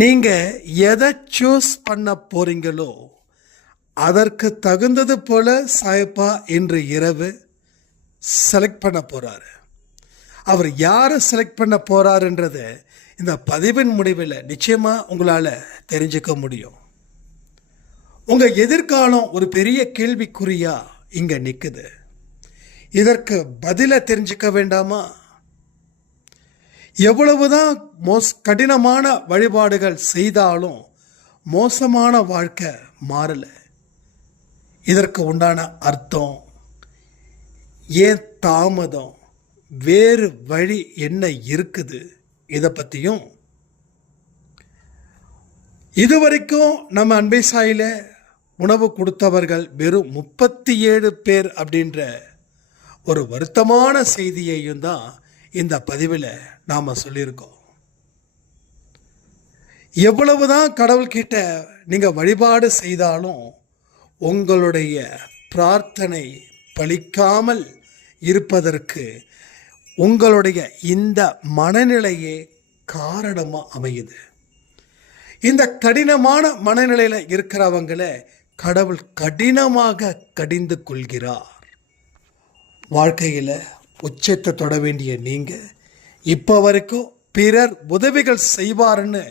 நீங்கள் எதை சூஸ் பண்ண போகிறீங்களோ அதற்கு தகுந்தது போல சாயப்பா இன்று இரவு செலக்ட் பண்ண போகிறாரு. அவர் யாரை செலக்ட் பண்ண போகிறாருன்றதை இந்த பதிவின் முடிவில் நிச்சயமாக உங்களால் தெரிஞ்சுக்க முடியும். உங்கள் எதிர்காலம் ஒரு பெரிய கேள்விக்குறியாக இங்கே நிற்குது. இதற்கு பதிலை தெரிஞ்சுக்க வேண்டாமா? எவ்வளவுதான் கடினமான வழிபாடுகள் செய்தாலும் மோசமான வாழ்க்கை மாறலை. இதற்கு உண்டான அர்த்தம், ஏன் தாமதம், வேறு வழி என்ன இருக்குது, இதை பற்றியும் இதுவரைக்கும் நம்ம அன்பை சாயில உணவு கொடுத்தவர்கள் வெறும் 37 பேர் அப்படின்ற ஒரு வருத்தமான செய்தியையும் தான் இந்த பதிவில் நாம் சொல்லியிருக்கோம். எவ்வளவுதான் கடவுள்கிட்ட நீங்கள் வழிபாடு செய்தாலும் உங்களுடைய பிரார்த்தனை பலிக்காமல் இருப்பதற்கு உங்களுடைய இந்த மனநிலையே காரணமாக அமையுது. இந்த கடினமான மனநிலையில் இருக்கிறவங்களை கடவுள் கடினமாக கடிந்து கொள்கிறார். வாழ்க்கையில் உச்சத்தை தொட வேண்டிய நீங்கள் இப்போ வரைக்கும் பிறர் உதவிகள் செய்வார்னு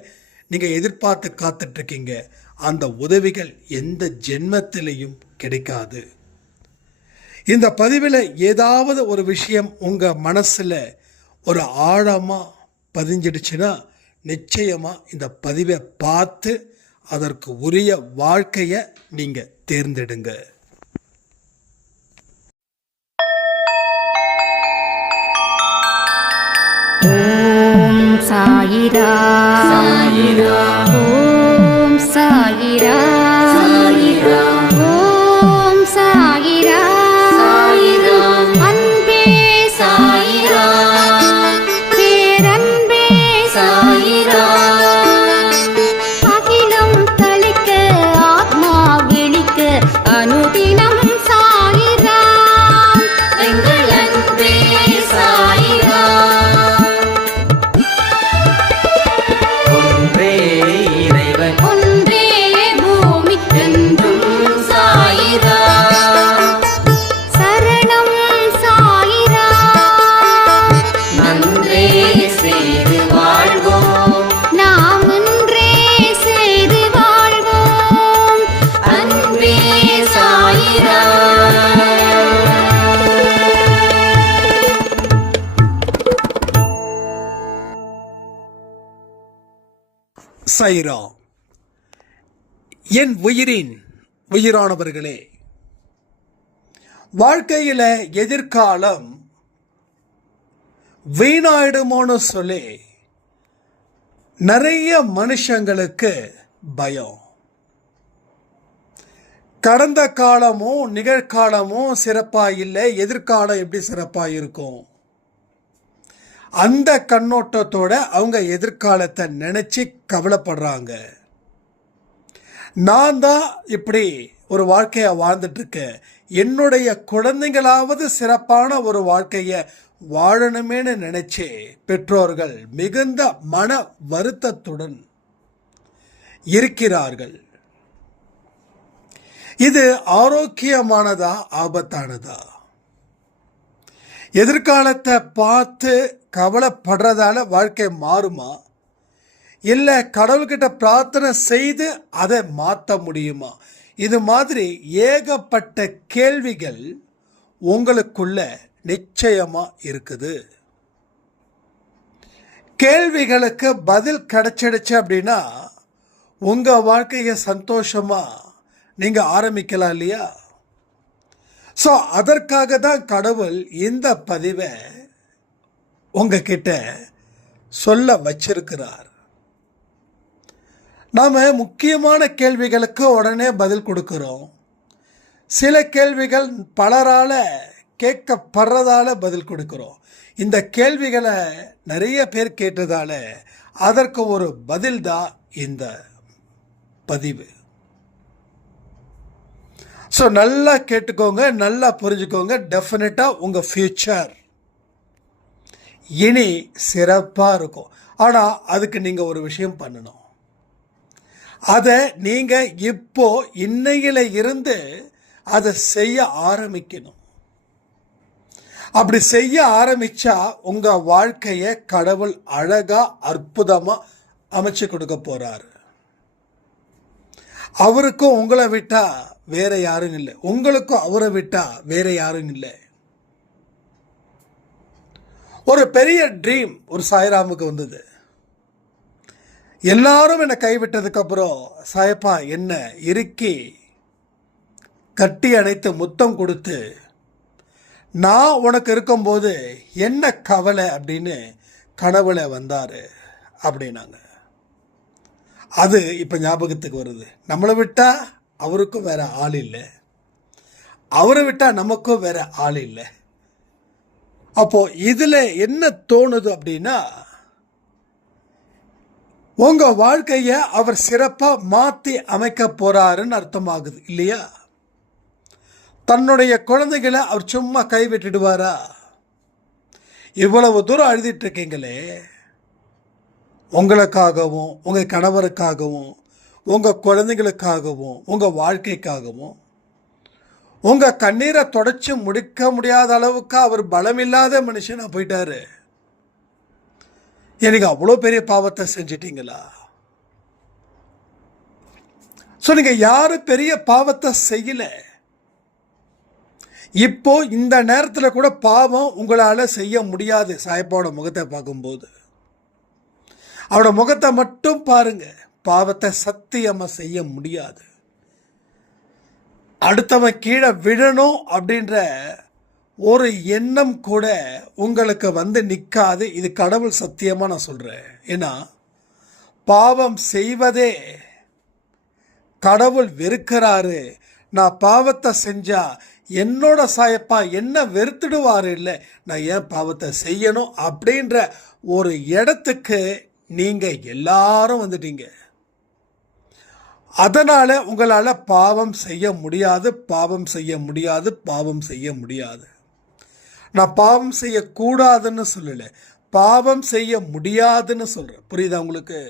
நீங்கள் எதிர்பார்த்து காத்துட்ருக்கீங்க. அந்த உதவிகள் எந்த ஜென்மத்திலையும் கிடைக்காது. இந்த பதிவில் ஏதாவது ஒரு விஷயம் உங்கள் மனசில் ஒரு ஆழமாக பதிஞ்சிடுச்சுன்னா நிச்சயமாக இந்த பதிவை பார்த்து அதற்கு உரிய வாழ்க்கையை நீங்கள் தேர்ந்தெடுங்க. ஓம் சாயிரா சாயிரா, ஓம் சாயிரா சாயிரா, ஓம் சாயிரா சாயிரா, அன்பே சாயிரா, பேரன்பே சாயிரா, அகிலம் தளிக்க ஆத்மா விழிக்க அனுதினம் சாயிரா, எங்கள் அன்பே சாயிரா. சாயிரா. என் உயிரின் உயிரானவர்களே, வாழ்க்கையில் எதிர்காலம் வீணாயிடுமோன்னு சொல்லி நிறைய மனுஷங்களுக்கு பயம். கடந்த காலமும் நிகழ்காலமும் சிறப்பாக இல்லை, எதிர்காலம் எப்படி சிறப்பாக இருக்கும்? அந்த கண்ணோட்டத்தோட அவங்க எதிர்காலத்தை நினச்சி கவலைப்படுறாங்க. நான் தான் இப்படி ஒரு வாழ்க்கையை வாழ்ந்துட்டுருக்கேன், என்னுடைய குழந்தைங்களாவது சிறப்பான ஒரு வாழ்க்கையை வாழணுமேனு நினச்சி பெற்றோர்கள் மிகுந்த மன வருத்தத்துடன் இருக்கிறார்கள். இது ஆரோக்கியமானதா ஆபத்தானதா? எதிர்காலத்தை பார்த்து கவலைப்படுறதால வாழ்க்கை மாறுமா, இல்லை கடவுள்கிட்ட பிரார்த்தனை செய்து அதை மாற்ற முடியுமா? இது மாதிரி ஏகப்பட்ட கேள்விகள் உங்களுக்குள்ள நிச்சயமாக இருக்குது. கேள்விகளுக்கு பதில் கிடைச்சிடுச்சு அப்படின்னா உங்கள் வாழ்க்கையை சந்தோஷமாக நீங்கள் ஆரம்பிக்கலாம் இல்லையா? ஸோ அதற்காக தான் கடவுள் இந்த பதிவை உங்ககிட்ட சொல்ல வச்சிருக்கிறார். நாம் முக்கியமான கேள்விகளுக்கு உடனே பதில் கொடுக்குறோம். சில கேள்விகள் பலரால் கேட்கப்படுறதால பதில் கொடுக்குறோம். இந்த கேள்விகளை நிறைய பேர் கேட்டதால அதற்கு ஒரு பதில் தான் இந்த பதிவு. ஸோ நல்லா கேட்டுக்கோங்க, நல்லா புரிஞ்சுக்கோங்க. டெஃபினட்டாக உங்கள் ஃப்யூச்சர் இனி சிறப்பாக இருக்கும். ஆனால் அதுக்கு நீங்கள் ஒரு விஷயம் பண்ணணும். அதை நீங்க இப்போ இன்னையில இருந்து அதை செய்ய ஆரம்பிக்கணும். அப்படி செய்ய ஆரம்பிச்சா உங்க வாழ்க்கைய கடவுள் அழகா அற்புதமா அமைச்சு கொடுக்க போறாரு. அவருக்கும் உங்களை விட்டா வேற யாரும் இல்லை, உங்களுக்கும் அவரை விட்டா வேற யாரும் இல்லை. ஒரு பெரிய ட்ரீம் ஒரு சாய்ராமுக்கு வந்தது. எல்லாரும் என்னை கைவிட்டதுக்கு அப்புறம் சாயப்பா என்ன இறுக்கி கட்டி அணைத்து முத்தம் கொடுத்து நான் உனக்கு இருக்கும்போது என்ன கவலை அப்படின்னு கனவுல வந்தார் அப்படின்னாங்க. அது இப்போ ஞாபகத்துக்கு வருது. நம்மளை விட்டால் அவருக்கும் வேற ஆள் இல்லை, அவரை விட்டால் நமக்கும் வேற ஆள் இல்லை. அப்போ இதில் என்ன தோணுது அப்படின்னா, உங்க வாழ்க்கைய அவர் சிறப்பா மாற்றி அமைக்க போறாருன்னு அர்த்தமாகுது இல்லையா? தன்னுடைய குழந்தைகளை அவர் சும்மா கைவிட்டுடுவாரா? இவ்வளவு தூரம் அழுதிட்டு இருக்கீங்களே, உங்களுக்காகவும் உங்கள் கணவருக்காகவும் உங்கள் குழந்தைகளுக்காகவும் உங்கள் வாழ்க்கைக்காகவும் உங்கள் கண்ணீரை தொடச்சி முடிக்க முடியாத அளவுக்கு அவர் பலமில்லாத மனுஷனா போயிட்டாரு. எனக்கு அவ்வளோ பெரிய பாவத்தை செஞ்சிட்டீங்களா? ஸோ நீங்கள் யாரும் பெரிய பாவத்தை செய்யலை. இப்போ இந்த நேரத்தில் கூட பாவம் உங்களால் செய்ய முடியாது. சாயப்பாவோட முகத்தை பார்க்கும்போது அவரோட முகத்தை மட்டும் பாருங்க, பாவத்தை சத்தியமாக செய்ய முடியாது. அடுத்தவன் கீழே விழணும் அப்படின்ற ஒரு எண்ணம் கூட உங்களுக்கு வந்து நிற்காது. இது கடவுள் சத்தியமாக நான் சொல்கிறேன். ஏன்னா பாவம் செய்வதே கடவுள் வெறுக்கிறாரு. நான் பாவத்தை செஞ்சா என்னோட சாயப்பா என்ன வெறுத்துடுவார், இல்லை நான் ஏன் பாவத்தை செய்யணும் அப்படின்ற ஒரு இடத்துக்கு நீங்கள் எல்லாரும் வந்துட்டீங்க. அதனால் உங்களால் பாவம் செய்ய முடியாது, பாவம் செய்ய முடியாது, பாவம் செய்ய முடியாது. நான் பாவம் செய்யக்கூடாதுன்னு சொல்லலை, பாவம் செய்ய முடியாதுன்னு சொல்கிறேன். புரியுதா உங்களுக்கு?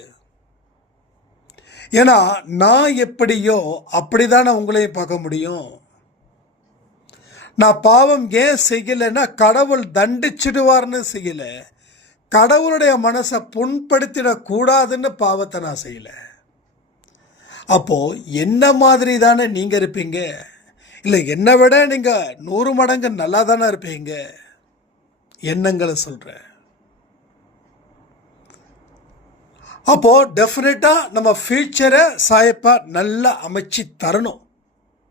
ஏன்னா நான் எப்படியோ அப்படி தானே உங்களையும் பார்க்க முடியும். நான் பாவம் ஏன் செய்யலைன்னா கடவுள் தண்டிச்சிடுவார்னு செய்யலை, கடவுளுடைய மனசை புண்படுத்திடக்கூடாதுன்னு பாவத்தை நான் செய்யலை. அப்போது என்ன மாதிரி தானே நீங்கள் இருப்பீங்க? இல்லை என்னை விட நீங்கள் 100 மடங்கு நல்லா தானே இருப்பீங்க. எண்ணங்களை சொல்கிறேன். அப்போது டெஃபினட்டாக நம்ம ஃப்யூச்சரை சாயப்பா நல்லா அமைச்சு தரணும்,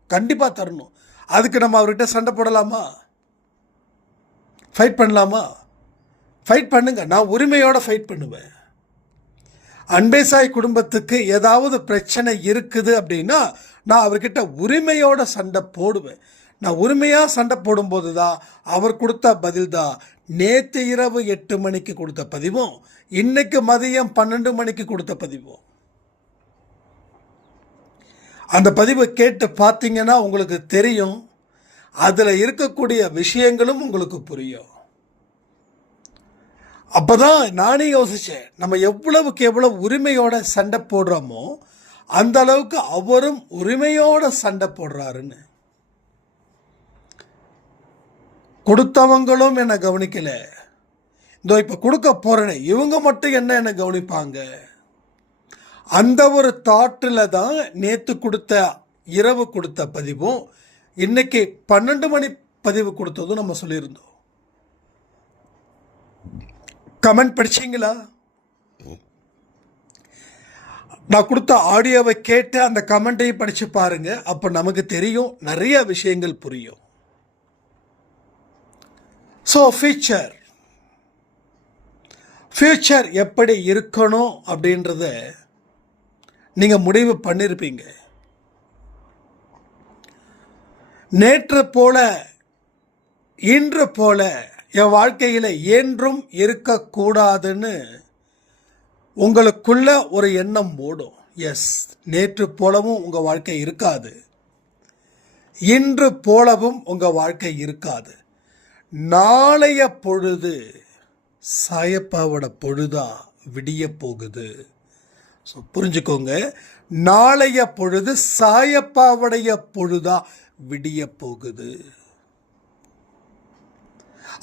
கண்டிப்பாக தரணும். அதுக்கு நம்ம அவர்கிட்ட சண்டை போடலாமா? ஃபைட் பண்ணலாமா? ஃபைட் பண்ணுங்க, நான் உரிமையோடு ஃபைட் பண்ணுவேன். அன்பே சாய் குடும்பத்துக்கு ஏதாவது பிரச்சனை இருக்குது அப்படின்னா நான் அவர்கிட்ட உரிமையோட சண்டை போடுவேன். நான் உரிமையாக சண்டை போடும்போது தான் அவர் கொடுத்த பதில் தான் நேற்று இரவு 8 மணிக்கு கொடுத்த பதிவும் இன்னைக்கு மதியம் 12 மணிக்கு கொடுத்த பதிவும். அந்த பதிவை கேட்டு பார்த்தீங்கன்னா உங்களுக்கு தெரியும், அதில் இருக்கக்கூடிய விஷயங்களும் உங்களுக்கு புரியும். அப்போதான் நானே யோசித்தேன், நம்ம எவ்வளவுக்கு எவ்வளவு உரிமையோட சண்டை போடுறோமோ அந்த அளவுக்கு அவரும் உரிமையோட சண்டை போடுறாருன்னு. கொடுத்தவங்களும் என்னை கவனிக்கலை, இதோ இப்போ கொடுக்க போகிறேனே இவங்க மட்டும் என்னை கவனிப்பாங்க. அந்த ஒரு தாட்டில் தான் நேற்று கொடுத்த இரவு கொடுத்த பதிவும் இன்னைக்கு 12 மணி பதிவு கொடுத்ததும் நம்ம சொல்லியிருந்தோம். கமெண்ட் படிச்சிங்களா? நான் கொடுத்த ஆடியோவை கேட்டு அந்த கமெண்ட்டையும் படித்து பாருங்க. அப்போ நமக்கு தெரியும், நிறைய விஷயங்கள் புரியும். ஸோ ஃபியூச்சர் எப்படி இருக்கணும் அப்படின்றத நீங்கள் முடிவு பண்ணியிருப்பீங்க. நேற்று போல இன்று போல என் வாழ்க்கையில் என்றும் இருக்கக்கூடாதுன்னு உங்களுக்குள்ள ஒரு எண்ணம் ஓடும். எஸ், நேற்று போலவும் உங்கள் வாழ்க்கை இருக்காது, இன்று போலவும் உங்கள் வாழ்க்கை இருக்காது. நாளைய பொழுது சாயப்பாவோட பொழுதா விடிய போகுது. ஸோ புரிஞ்சுக்கோங்க, நாளைய பொழுது சாயப்பாவுடைய பொழுதா விடிய போகுது.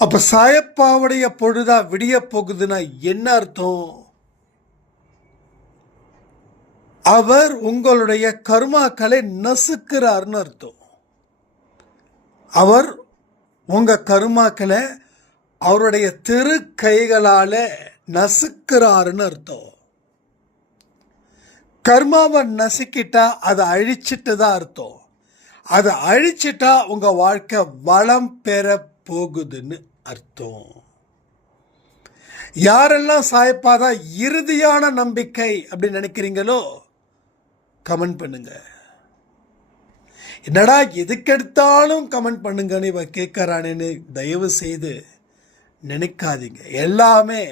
அப்ப சாயப்பாவுடைய பொழுதா விடிய போகுதுன்னா என்ன அர்த்தம்? அவர் உங்களுடைய கர்மாக்களை நசுக்கிறார்னு அர்த்தம். அவர் உங்க கர்மாக்களை அவருடைய திரு கைகளால நசுக்கிறாருன்னு அர்த்தம். கர்மாவை நசுக்கிட்டா அதை அழிச்சிட்டு தான் அர்த்தம். அதை அழிச்சிட்டா உங்க வாழ்க்கை வளம் பெற போகுதுன்னு அர்த்தம். யாரெல்லாம் சாயப்பாதான் இறுதியான நம்பிக்கை அப்படின்னு நினைக்கிறீங்களோ கமெண்ட் பண்ணுங்க. என்னடா எதுக்கெடுத்தாலும் கமெண்ட் பண்ணுங்கன்னு இவன் கேட்கறானேன்னு தயவு செய்து நினைக்காதீங்க. எல்லாமே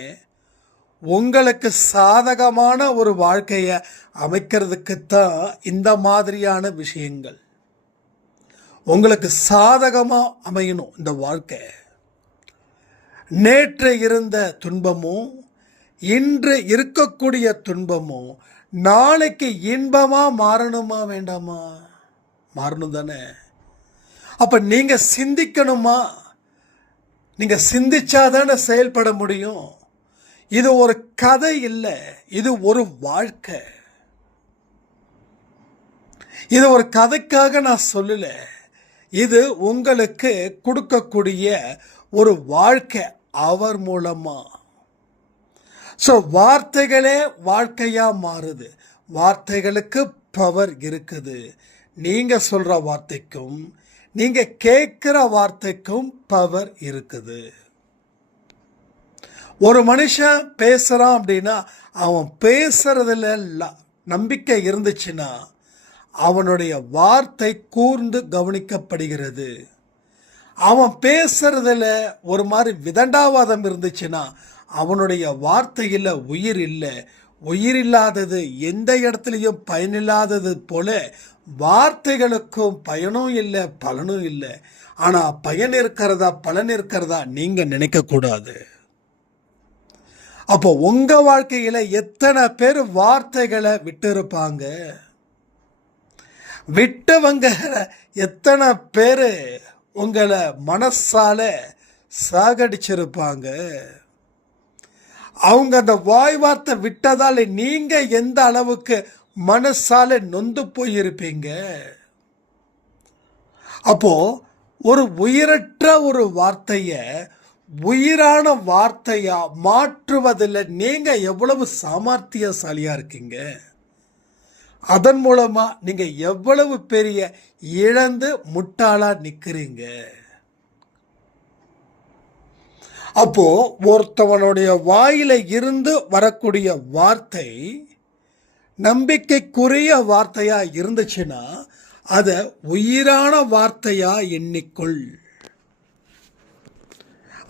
உங்களுக்கு சாதகமான ஒரு வாழ்க்கையை அமைக்கிறதுக்குத்தான் இந்த மாதிரியான விஷயங்கள். உங்களுக்கு சாதகமாக அமையணும் இந்த வாழ்க்கை. நேற்று இருந்த துன்பமும் இன்று இருக்கக்கூடிய துன்பமும் நாளைக்கு இன்பமாக மாறணுமா வேண்டாமா? மாறணும் தானே. அப்போ நீங்கள் சிந்திக்கணுமா? நீங்கள் சிந்திச்சாதானே செயல்பட முடியும். இது ஒரு கதை இல்லை, இது ஒரு வாழ்க்கை. இது ஒரு கதைக்காக நான் சொல்லலை, இது உங்களுக்கு கொடுக்கக்கூடிய ஒரு வாழ்க்கை அவர் மூலமா. ஸோ வார்த்தைகளே வாழ்க்கையாக மாறுது. வார்த்தைகளுக்கு பவர் இருக்குது. நீங்கள் சொல்கிற வார்த்தைக்கும் நீங்கள் கேட்குற வார்த்தைக்கும் பவர் இருக்குது. ஒரு மனுஷன் பேசுகிறான் அப்படின்னா அவன் பேசுறதுல நம்பிக்கை இருந்துச்சுன்னா அவனுடைய வார்த்தை கூர்ந்து கவனிக்கப்படுகிறது. அவன் பேசுறதுல ஒரு மாதிரி விதண்டாவாதம் இருந்துச்சுன்னா அவனுடைய வார்த்தையில் உயிர் இல்லை. உயிர் இல்லாதது எந்த இடத்துலையும் பயனில்லாதது போல வார்த்தைகளுக்கும் பயனும் இல்லை, பலனும் இல்லை. ஆனால் பயன் இருக்கிறதா பலன் இருக்கிறதா நீங்கள் நினைக்கக்கூடாது. அப்போ உங்கள் வாழ்க்கையில் எத்தனை பேர் வார்த்தைகளை விட்டு இருப்பாங்க? விட்டவங்க எத்தனை பேர் உங்களை மனசால சாகடிச்சிருப்பாங்க? அவங்க அந்த வாய் வார்த்தை விட்டதால் நீங்க எந்த அளவுக்கு மனசால நொந்து போயிருப்பீங்க? அப்போ ஒரு உயிரற்ற ஒரு வார்த்தைய உயிரான வார்த்தையா மாற்றுவதில் நீங்க எவ்வளவு சாமர்த்தியசாலியா இருக்கீங்க. அதன் மூலமா நீங்க எவ்வளவு பெரிய இழந்து முட்டாளா நிக்கிறீங்க. அப்போ ஒருத்தவனுடைய வாயில இருந்து வரக்கூடிய வார்த்தை நம்பிக்கைக்குரிய வார்த்தையா இருந்துச்சுன்னா அதை உயிரான வார்த்தையா எண்ணிக்கொள்.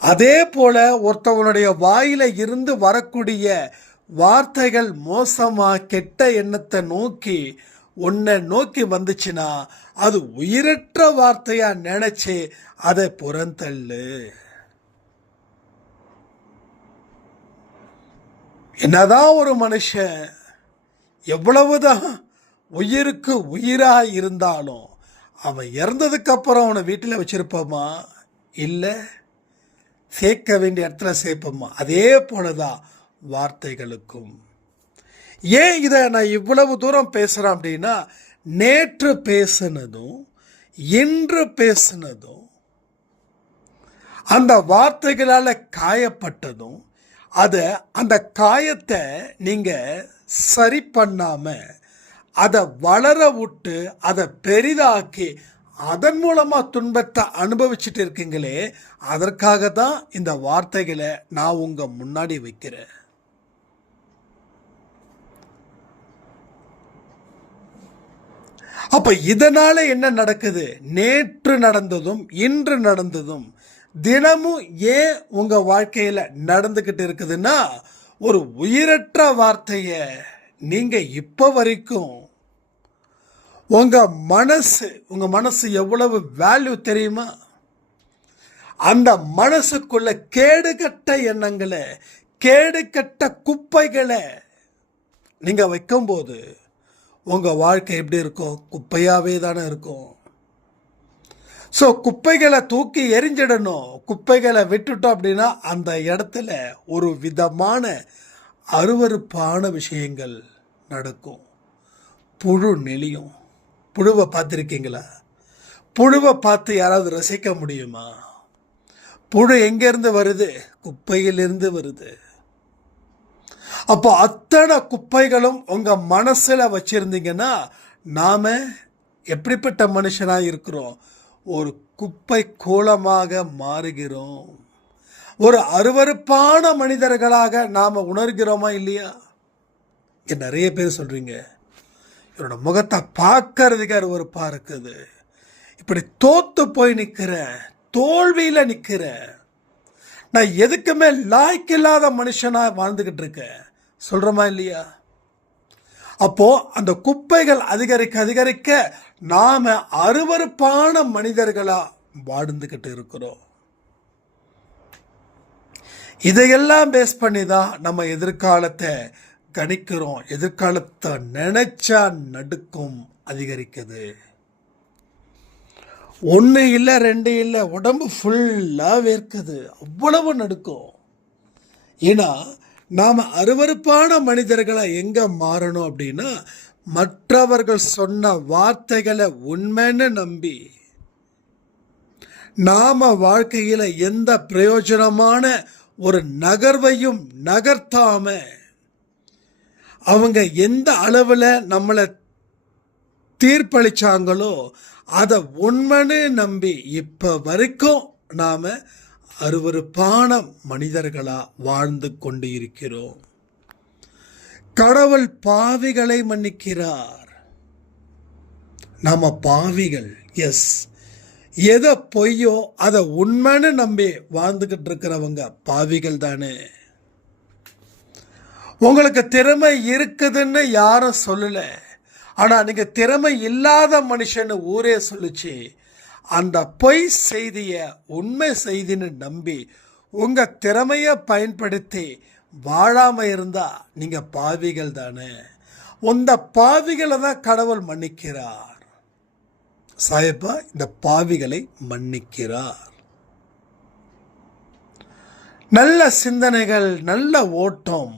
அதே போல ஒருத்தவனுடைய வாயில இருந்து வரக்கூடிய வார்த்தைகள் மோசமா கெட்ட எண்ணத்தை நோக்கி உன்னை நோக்கி வந்துச்சுன்னா அது உயிரற்ற வார்த்தையா நினைச்சு அதை புறந்தள்ளு. என்னதான் ஒரு மனுஷன் எவ்வளவுதான் உயிருக்கு உயிராக இருந்தாலும் அவன் இறந்ததுக்கு அப்புறம் அவனை வீட்டில் வச்சிருப்போமா? இல்லை, சேர்க்க வேண்டிய இடத்துல சேர்ப்போமா? அதே போலதான் வார்த்தைகளுக்கும். ஏன் இதை நான் இவ்வளவு தூரம் பேசுகிறேன் அப்படின்னா, நேற்று பேசினதும் இன்று பேசினதும் அந்த வார்த்தைகளால் காயப்பட்டதும் அந்த காயத்தை நீங்கள் சரி பண்ணாமல் அதை வளர விட்டு அதை பெரிதாக்கி அதன் மூலமாக துன்பத்தை அனுபவிச்சுட்டு இருக்கீங்களே, அதற்காக தான் இந்த வார்த்தைகளை நான் உங்கள் முன்னாடி வைக்கிறேன். அப்போ இதனால் என்ன நடக்குது? நேற்று நடந்ததும் இன்று நடந்ததும் தினமும் ஏன் உங்கள் வாழ்க்கையில் நடந்துக்கிட்டு இருக்குதுன்னா, ஒரு உயிரற்ற வார்த்தையை நீங்கள் இப்போ வரைக்கும் உங்கள் மனசு எவ்வளவு வேல்யூ தெரியுமா? அந்த மனசுக்குள்ள கேடுகட்ட எண்ணங்களை கேடுகட்ட குப்பைகளை நீங்கள் வைக்கும்போது உங்கள் வாழ்க்கை எப்படி இருக்கும்? குப்பையாகவே தானே இருக்கும். ஸோ குப்பைகளை தூக்கி எரிஞ்சிடணும். குப்பைகளை விட்டுட்டோம் அப்படின்னா அந்த இடத்துல ஒரு விதமான அருவருப்பான விஷயங்கள் நடக்கும். புழு நெளியும். புழுவை பார்த்துருக்கீங்களா? புழுவை பார்த்து யாராவது ரசிக்க முடியுமா? புழு எங்கேருந்து வருது? குப்பையிலிருந்து வருது. அப்போ அத்தனை குப்பைகளும் உங்கள் மனசில் வச்சுருந்தீங்கன்னா நாம் எப்படிப்பட்ட மனுஷனாக இருக்கிறோம்? ஒரு குப்பை கோலமாக மாறுகிறோம். ஒரு அருவருப்பான மனிதர்களாக நாம் உணர்கிறோமா இல்லையா? இங்கே நிறைய பேர் சொல்கிறீங்க, என்னோட முகத்தை பார்க்கறதுக்கு அருவருப்பாக இருக்குது, இப்படி தோத்து போய் நிற்கிறேன், தோல்வியில் நிற்கிறேன், நான் எதுக்குமே லாய்க்கில்லாத மனுஷனாக வாழ்ந்துக்கிட்டு இருக்கேன் சொல்கிறோமா இல்லையா? அப்போ அந்த குப்பைகள் அதிகரிக்க அதிகரிக்க நாம அருவருப்பான மனிதர்களா வாழ்ந்துகிட்டு இருக்கிறோம். இதையெல்லாம் பேஸ் பண்ணி தான் நம்ம எதிர்காலத்தை கணிக்கிறோம். எதிர்காலத்தை நினைச்சா நடுக்கம் அதிகரிக்குது. 1 இல்லை 2 இல்லை, உடம்பு ஃபுல்லாக வேர்க்குது, அவ்வளவு நடுக்கும். ஏன்னா நாம் அருவருப்பான மனிதர்களை எங்கே மாறணும் அப்படின்னா, மற்றவர்கள் சொன்ன வார்த்தைகளை உண்மைன்னு நம்பி நாம் வாழ்க்கையில் எந்த பிரயோஜனமான ஒரு நகர்வையும் நகர்த்தாம, அவங்க எந்த அளவில் நம்மளை தீர்ப்பளிச்சாங்களோ அதை உண்மைன்னு நம்பி இப்போ வரைக்கும் நாம் அருவருப்பான மனிதர்களா வாழ்ந்து கொண்டு இருக்கிறோம். கடவுள் பாவிகளை மன்னிக்கிறார். நாம பாவிகள். எஸ், எதை பொய்யோ அதை உண்மைன்னு நம்பி வாழ்ந்துகிட்டு இருக்கிறவங்க பாவிகள் தானே. உங்களுக்கு திறமை இருக்குதுன்னு யாரும் சொல்லல, ஆனா நீங்க திறமை இல்லாத மனுஷன்னு ஊரே சொல்லுச்சு. அந்த பொய் செய்தியை உண்மை செய்தின்னு நம்பி உங்க திறமையை பயன்படுத்தி வாழாம இருந்தா நீங்க பாவிகள் தானே. இந்த பாவிகளை தான் கடவுள் மன்னிக்கிறார். சாயப்பா இந்த பாவிகளை மன்னிக்கிறார். நல்ல சிந்தனைகள், நல்ல ஓட்டம்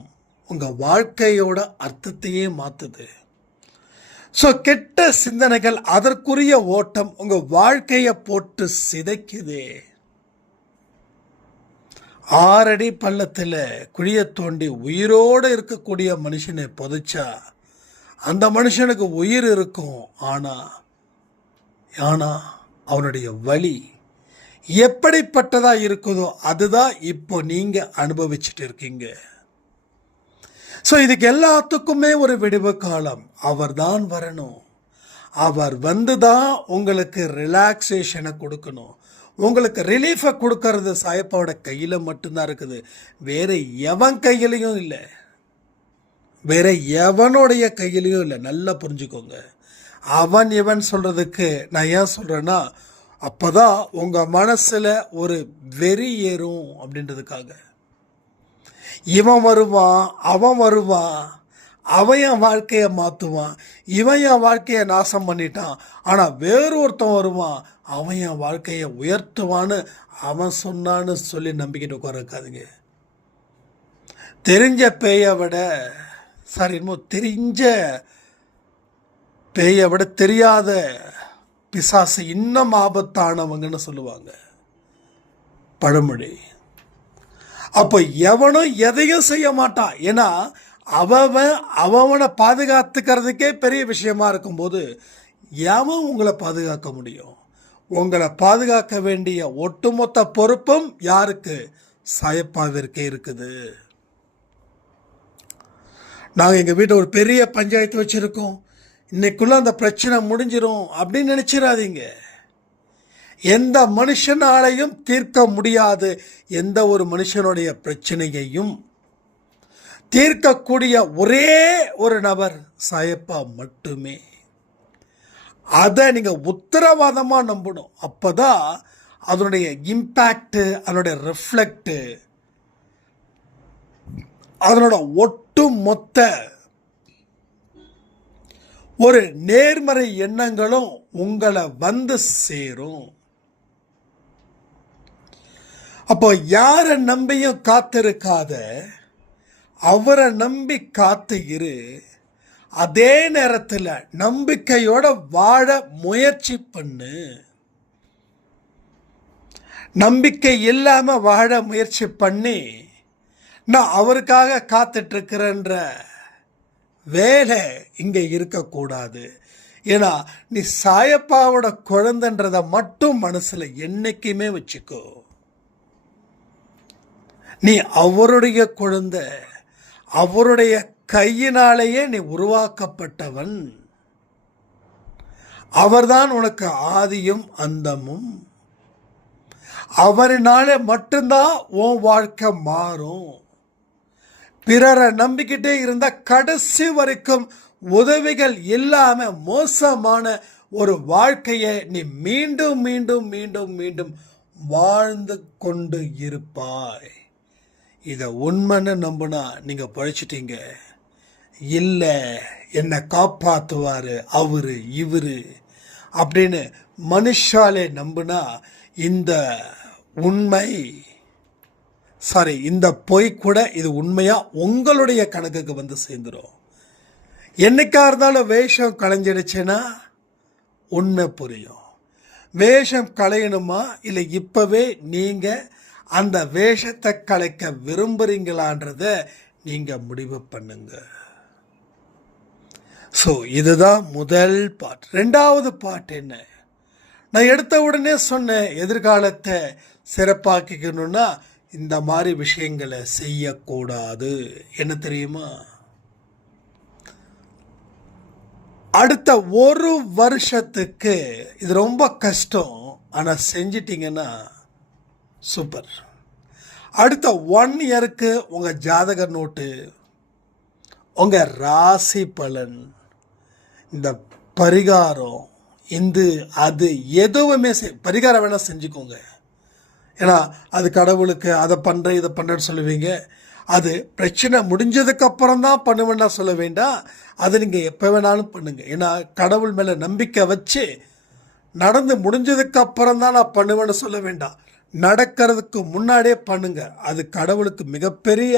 உங்க வாழ்க்கையோட அர்த்தத்தையே மாத்துது. ஸோ கெட்ட சிந்தனைகள், அதற்குரிய ஓட்டம் உங்க வாழ்க்கையை போட்டு சிதைக்குது. 6 அடி பள்ளத்தில் குழிய தோண்டி உயிரோடு இருக்கக்கூடிய மனுஷனை புதைச்சா அந்த மனுஷனுக்கு உயிர் இருக்கும். ஆனா அவனுடைய வலி எப்படிப்பட்டதா இருக்குதோ அதுதான் இப்போ நீங்க அனுபவிச்சுட்டு இருக்கீங்க. ஸோ இதுக்கு எல்லாத்துக்குமே ஒரு விடுவு காலம். அவர் தான் வரணும். அவர் வந்து தான் உங்களுக்கு ரிலாக்ஸேஷனை கொடுக்கணும், உங்களுக்கு ரிலீஃபை கொடுக்கறது சாயப்பாவோட கையில் மட்டும்தான் இருக்குது. வேற எவன் கையிலையும் இல்லை, வேற எவனுடைய கையிலையும் இல்லை. நல்லா புரிஞ்சுக்கோங்க. அவன் இவன் சொல்றதுக்கு நான் ஏன் சொல்றேன்னா, அப்போதான் உங்கள் மனசில் ஒரு வெறி ஏறும் அப்படின்றதுக்காக. இவன் வருவான், அவன் வருவான், அவன் என் வாழ்க்கையை மாற்றுவான், இவன் என் வாழ்க்கையை நாசம் பண்ணிட்டான், ஆனால் வேறொருத்தன் வருவான், அவன் என் வாழ்க்கையை உயர்த்துவான்னு அவன் சொன்னான்னு சொல்லி நம்பிக்கிட்டு உட்காந்துங்க. தெரிஞ்ச பேயை விட தெரிஞ்ச பேயை விட தெரியாத பிசாசு இன்னும் ஆபத்தானவங்கன்னு சொல்லுவாங்க பழமொழி. அப்போ எவனும் எதையும் செய்ய மாட்டான். ஏன்னா அவனை பாதுகாத்துக்கிறதுக்கே பெரிய விஷயமா இருக்கும்போது எவன் உங்களை பாதுகாக்க முடியும்? உங்களை பாதுகாக்க வேண்டிய ஒட்டுமொத்த பொறுப்பும் யாருக்கு? சாயப்பாவிற்கே இருக்குது. நாங்கள் எங்கள் வீட்டை ஒரு பெரிய பஞ்சாயத்து வச்சுருக்கோம், இன்னைக்குள்ள அந்த பிரச்சனை முடிஞ்சிடும் அப்படின்னு நினச்சிடாதீங்க. எந்த மனுஷனாலையும் தீர்க்க முடியாது. எந்த ஒரு மனுஷனுடைய பிரச்சனையையும் தீர்க்கக்கூடிய ஒரே ஒரு நபர் சாயப்பா மட்டுமே. அதை நீங்கள் உத்தரவாதமாக நம்பணும். அப்போதான் அதனுடைய இம்பேக்டு, அதனுடைய ரிஃப்ளெக்டு, அதனோட ஒட்டு மொத்த ஒரு நேர்மறை எண்ணங்களும் உங்களை வந்து சேரும். அப்போ யாரை நம்பியும் காத்திருக்காத, அவரை நம்பி காத்து இரு. அதே நேரத்தில் நம்பிக்கையோட வாழ முயற்சி பண்ணு. நம்பிக்கை இல்லாம வாழ முயற்சி பண்ணி நான் அவருக்காக காத்துட்டு இருக்கிறேன்ற வேலை இங்க இருக்கக்கூடாது. ஏன்னா நீ சாயப்பாவோட குழந்தைன்றத மட்டும் மனசுல என்னைக்குமே வச்சுக்கோ. நீ அவருடைய குழந்தை, அவருடைய கையினாலேயே நீ உருவாக்கப்பட்டவன். அவர்தான் உனக்கு ஆதியும் அந்தமும். அவரினாலே மட்டும்தான் உன் வாழ்க்கை மாறும். பிறரை நம்பிக்கிட்டே இருந்த கடைசி வரைக்கும் உதவிகள் இல்லாம மோசமான ஒரு வாழ்க்கையை நீ மீண்டும் மீண்டும் மீண்டும் மீண்டும் வாழ்ந்து கொண்டு இருப்பாய். இதை உண்மைன்னு நம்புனா நீங்க பழிச்சிட்டீங்க. இல்லை, என்னை காப்பாற்றுவாரு அவரு இவரு அப்படின்னு மனுஷாலே நம்புனா இந்த உண்மை இந்த பொய் கூட இது உண்மையா உங்களுடைய கணக்குக்கு வந்து சேர்ந்துடும். என்னைக்கா இருந்தாலும் வேஷம் களைஞ்சிடுச்சுன்னா உண்மை புரியும். வேஷம் களையணுமா இல்லை இப்பவே நீங்க அந்த வேஷத்தை கலைக்க விரும்புறீங்களான்றத நீங்க முடிவு பண்ணுங்க. ஸோ இதுதான் முதல் பாட். ரெண்டாவது பாட் என்ன? நான் எடுத்த உடனே சொன்னேன், எதிர்காலத்தை சிறப்பாக்கிக்கணும்னா இந்த மாதிரி விஷயங்களை செய்யக்கூடாது. என்ன தெரியுமா? அடுத்த ஒரு வருஷத்துக்கு இது ரொம்ப கஷ்டம், ஆனால் செஞ்சிட்டிங்கன்னா சூப்பர். அடுத்த 1 இயருக்கு உங்கள் ஜாதக நோட்டு, உங்கள் ராசி பலன், இந்த பரிகாரம், அது எதுவுமே பரிகாரம் வேணால் செஞ்சுக்கோங்க. ஏன்னா அது கடவுளுக்கு அதை பண்ணுறேன் இதை பண்ணுறேன்னு சொல்லுவீங்க. அது பிரச்சனை முடிஞ்சதுக்கப்புறம் தான் பண்ணுவேன்னா சொல்ல வேண்டாம். அதை நீங்கள் எப்போ வேணாலும் பண்ணுங்கள். ஏன்னா கடவுள் மேலே நம்பிக்கை வச்சு நடந்து முடிஞ்சதுக்கப்புறம் தான் நான் பண்ணுவேன்னு சொல்ல வேண்டாம். நடக்கிறதுக்கு முன்னாடியே பண்ணுங்க. அது கடவுளுக்கு மிகப்பெரிய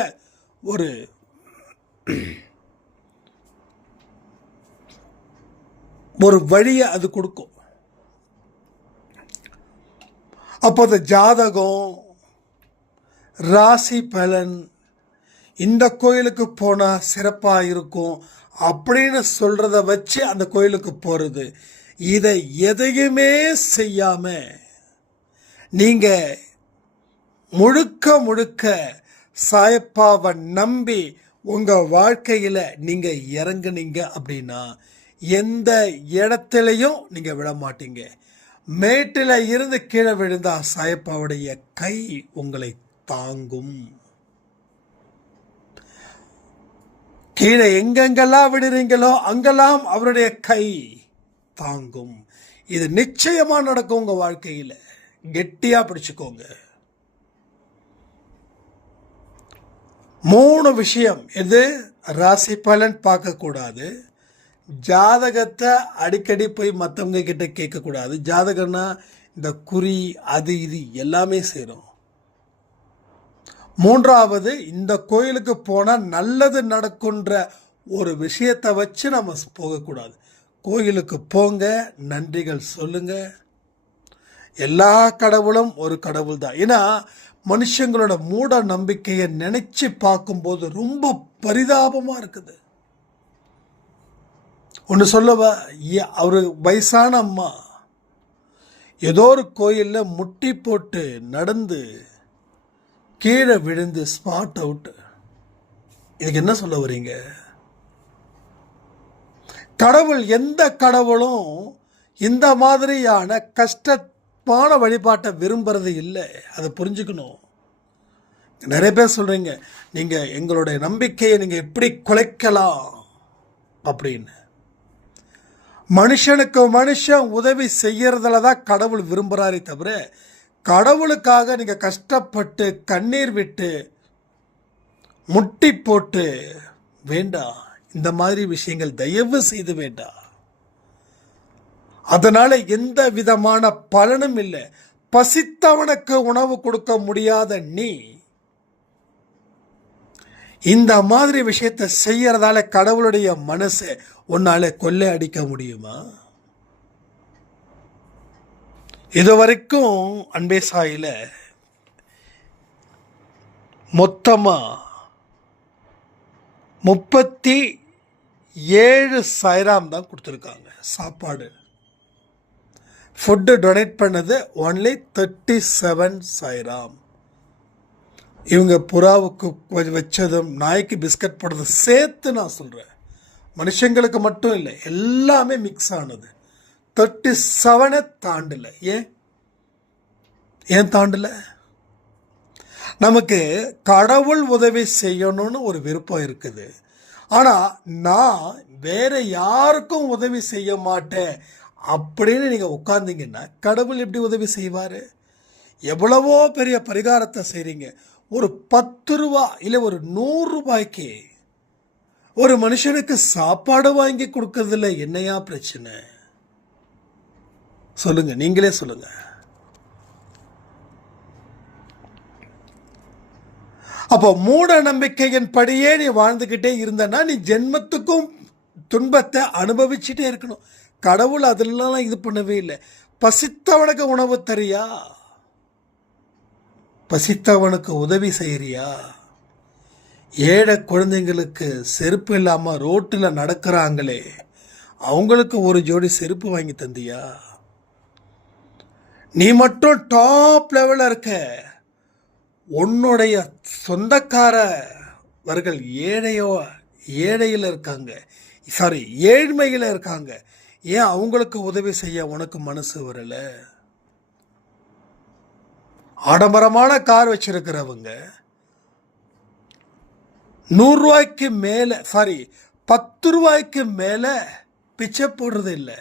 ஒரு வழியை அது கொடுக்கும். அப்போ அந்த ஜாதகம், ராசி பலன், இந்த கோயிலுக்கு போனால் சிறப்பாக இருக்கும் அப்படின்னு சொல்கிறத வச்சு அந்த கோயிலுக்கு போகிறது, இதை எதையுமே செய்யாமல் நீங்கள் முழுக்க சாயப்பாவை நம்பி உங்கள் வாழ்க்கையில் நீங்கள் இறங்குனீங்க அப்படின்னா எந்த இடத்துலையும் நீங்கள் விட மாட்டீங்க. மேட்டில் இருந்து கீழே விழுந்தா சாயப்பாவுடைய கை உங்களை தாங்கும். கீழே எங்கெங்கெல்லாம் விடுறீங்களோ அங்கெல்லாம் அவருடைய கை தாங்கும். இது நிச்சயமா நடக்கும் உங்க வாழ்க்கையில். கெட்டியா பிடிச்சுக்கோங்க. 3 விஷயம். எது? ராசி பலன் பார்க்கக்கூடாது, ஜாதகத்தை அடிக்கடி போய் மற்றவங்க கிட்ட கேட்கக்கூடாது. ஜாதகம்னா இந்த குறி அது இது எல்லாமே சேரும். 3வது, இந்த கோயிலுக்கு போனால் நல்லது நடக்குன்ற ஒரு விஷயத்தை வச்சு நம்ம போகக்கூடாது. கோயிலுக்கு போங்க, நன்றிகள் சொல்லுங்க. எல்லா கடவுளும் ஒரு கடவுள் தான். ஏன்னா மனுஷங்களோட மூட நம்பிக்கையை நினைச்சு பார்க்கும்போது ரொம்ப பரிதாபமாக இருக்குது. ஒன்று சொல்லவா, அவரு வயசான அம்மா ஏதோ ஒரு கோயிலில் முட்டி போட்டு நடந்து கீழே விழுந்து ஸ்பாட் அவுட். இதுக்கு என்ன சொல்ல வரீங்க? கடவுள், எந்த கடவுளும் இந்த மாதிரியான கஷ்டமான வழிபாட்டை விரும்புறது இல்லை. அதை புரிஞ்சுக்கணும். நிறைய பேர் சொல்றீங்க, நீங்க எங்களுடைய நம்பிக்கையை நீங்க எப்படி குலைக்கலாம் அப்படின்னு. மனுஷனுக்கு மனுஷன் உதவி செய்யறதுல தான் கடவுள் விரும்புகிறாரே தவிர, கடவுளுக்காக நீங்கள் கஷ்டப்பட்டு கண்ணீர் விட்டு முட்டி போட்டு வேண்டாம். இந்த மாதிரி விஷயங்கள் தயவு செய்து வேண்டாம். அதனால எந்த விதமான பலனும் இல்லை. பசித்தவனுக்கு உணவு கொடுக்க முடியாத நீ இந்த மாதிரி விஷயத்தை செய்யறதால கடவுளுடைய மனசை உன்னால கொள்ளை அடிக்க முடியுமா? இதுவரைக்கும் அன்பே சாயில மொத்தமா 37 சாய்ராம் தான் கொடுத்துருக்காங்க சாப்பாடு. ஃபுட்டு டொனேட் பண்ணது ஒன்லி 37 சாய்ராம். இவங்க புறாவுக்கு வச்சதும் நாய்க்கு பிஸ்கட் போடுறதும் சேர்த்து நான் சொல்கிறேன். மனுஷங்களுக்கு மட்டும் இல்லை, எல்லாமே மிக்ஸ் ஆனது. 37 தாண்டல. ஏன் தாண்டல? நமக்கு கடவுள் உதவி செய்யணும்னு ஒரு விருப்பம் இருக்குது. ஆனால் நான் வேற யாருக்கும் உதவி செய்ய மாட்டேன் அப்படின்னு நீங்கள் உட்கார்ந்தீங்கன்னா கடவுள் எப்படி உதவி செய்வார்? எவ்வளவோ பெரிய பரிகாரத்தை செய்கிறீங்க. ஒரு 10 ரூபா இல்லை ஒரு 100 ரூபாய்க்கு ஒரு மனுஷனுக்கு சாப்பாடு வாங்கி கொடுக்கறதுல என்னையா பிரச்சனை? சொல்லுங்க, நீங்களே சொல்லுங்க. அப்போ மூட நம்பிக்கையின் படியே நீ வாழ்ந்துக்கிட்டே இருந்தனா நீ ஜென்மத்துக்கும் துன்பத்தை அனுபவிச்சுட்டே இருக்கணும். கடவுள் அதெல்லாம் இது பண்ணவே இல்லை. பசித்தவனுக்கு உணவு தரியா? பசித்தவனுக்கு உதவி செய்யறியா? ஏழை குழந்தைங்களுக்கு செருப்பு இல்லாமல் ரோட்டில் நடக்கிறாங்களே, அவங்களுக்கு ஒரு ஜோடி செருப்பு வாங்கி தந்தியா? நீ மட்டும் டாப் லெவலில் இருக்க, உன்னுடைய சொந்தக்காரவர்கள் ஏழையில் இருக்காங்க, ஏழ்மையில் இருக்காங்க. ஏன் அவங்களுக்கு உதவி செய்ய உனக்கு மனசு வரல? ஆடம்பரமான கார் வச்சிருக்கிறவங்க 100 ரூபாய்க்கு மேலே 10 ரூபாய்க்கு மேலே பிச்சை போடுறது இல்லை.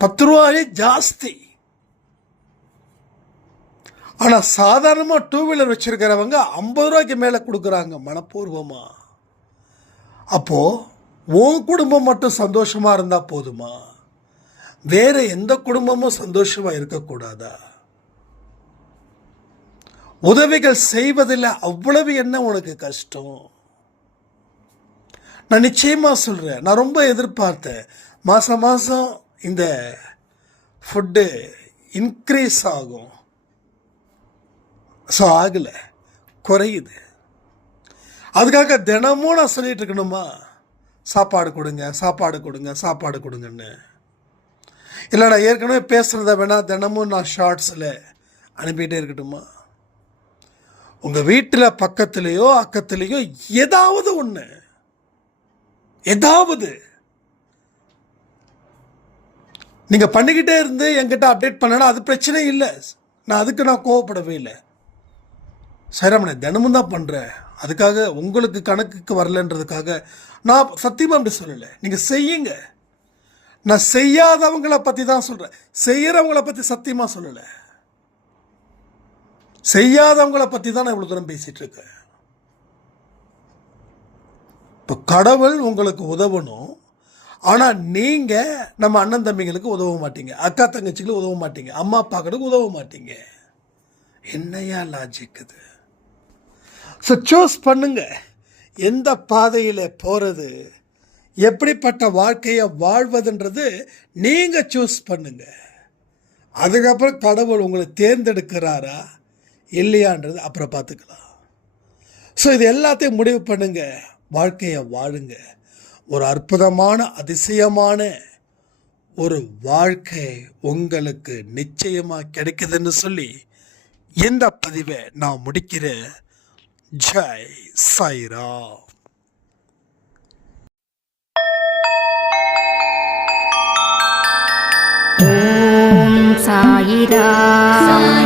10 ரூபாயே ஜாஸ்தி. ஆனால் சாதாரணமாக 2 வீலர் வச்சிருக்கிறவங்க 50 ரூபாய்க்கு மேலே கொடுக்குறாங்க மனப்பூர்வமா. அப்போ உன் குடும்பம் மட்டும் சந்தோஷமா இருந்தா போதுமா? வேற எந்த குடும்பமும் சந்தோஷமா இருக்கக்கூடாதா? உதவிகள் செய்வதில் அவ்வளவு என்ன உனக்கு கஷ்டம்? நான் நிச்சயமா சொல்றேன், நான் ரொம்ப எதிர்பார்த்தேன். மாசம் மாசம் இந்த ஃபுட்டு இன்க்ரீஸ் ஆகும். ஸோ ஆகலை, குறையுது. அதுக்காக தினமும் நான் சொல்லிட்டு இருக்கணுமா? சாப்பாடு கொடுங்க, சாப்பாடு கொடுங்க, சாப்பாடு கொடுங்கன்னு. இல்லை, நான் ஏற்கனவே பேசுகிறத வேணா தினமும் நான் ஷார்ட்ஸில் அனுப்பிட்டே இருக்கட்டுமா? உங்கள் வீட்டில் பக்கத்துலேயோ அக்கத்துலேயோ ஏதாவது ஒன்று, ஏதாவது நீங்கள் பண்ணிக்கிட்டே இருந்து என்கிட்ட அப்டேட் பண்ணனா அது பிரச்சனை இல்லை. அதுக்கு நான் கோவப்படவே இல்லை. சைராமண்ணே தினமும் தான் பண்ணுறேன். அதுக்காக உங்களுக்கு கணக்குக்கு வரலன்றதுக்காக நான் சத்தியமாக அப்படி சொல்லலை. நீங்கள் செய்யுங்க. நான் செய்யாதவங்கள பற்றி தான் சொல்கிறேன், செய்கிறவங்கள பற்றி சத்தியமாக சொல்லலை. செய்யாதவங்கள பற்றி தான் நான் இவ்வளோ தூரம் பேசிகிட்டு இருக்கேன். இப்போ கடவுள் உங்களுக்கு உதவணும். ஆனால் நீங்கள் நம்ம அண்ணன் தம்பிங்களுக்கு உதவ மாட்டீங்க, அக்கா தங்கச்சிகளுக்கு உதவ மாட்டீங்க, அம்மா அப்பாக்களுக்கு உதவ மாட்டீங்க. என்னையா லாஜிக் இது? ஸோ சூஸ் பண்ணுங்க, எந்த பாதையில் போகிறது, எப்படிப்பட்ட வாழ்க்கையை வாழ்வதுன்றது நீங்கள் சூஸ் பண்ணுங்க. அதுக்கப்புறம் கடவுள் உங்களை தேர்ந்தெடுக்கிறாரா இல்லையான்றது அப்புறம் பார்த்துக்கலாம். ஸோ இது எல்லாத்தையும் முடிவு பண்ணுங்க, வாழ்க்கையை வாழுங்க. ஒரு அற்புதமான அதிசயமான ஒரு வாழ்க்கை உங்களுக்கு நிச்சயமாக கிடைக்குதுன்னு சொல்லி இந்த பதிவை நான் முடிக்கிறேன். ஜெய் சாய்ராம். ஓம் சாயிராம்.